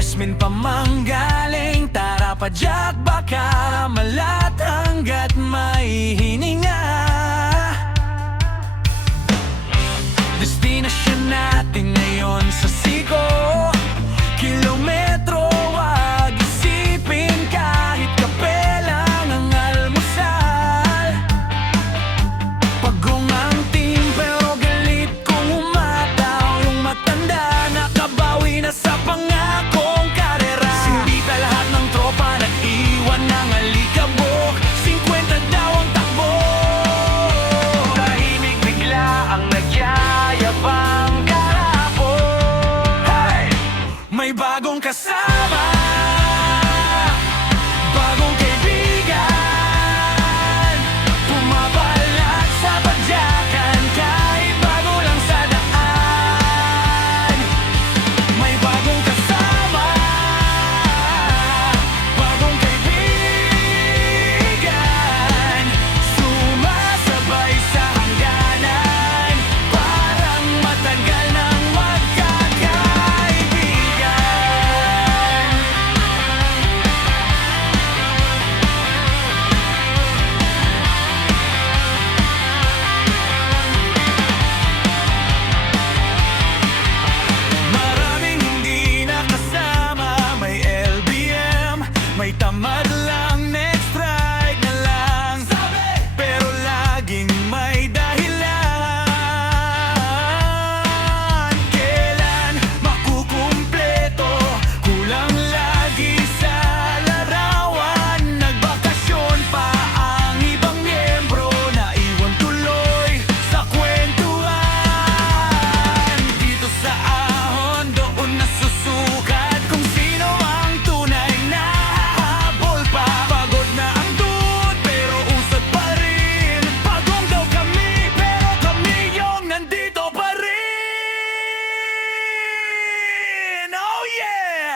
Yasmin pa manggaling, tara pa Jack, baka malat hanggat may hininga. Destinasyon natin ngayon sa Sigo, kilometro wag isipin, kahit kape lang ang almusal. Pagong ang team pero galit kung umataw yung matanda, nakabawi na sa pangako. May bagong kasama, bagong kaibigan, pumapalag sa padyakan, kahit bago lang sa daan. May bagong kasama, bagong kaibigan, sumasabay sa hangganan, parang matagal nang may tamad lang, next ride na lang, pero laging may dahilan. Kailan makukumpleto, kulang lagi sa larawan. Nagbakasyon pa ang ibang miyembro, naiwan tuloy sa kwentuhan. Dito sa ahon, doon nasusukat kung sino ang tunay na.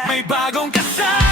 May bagong kasama.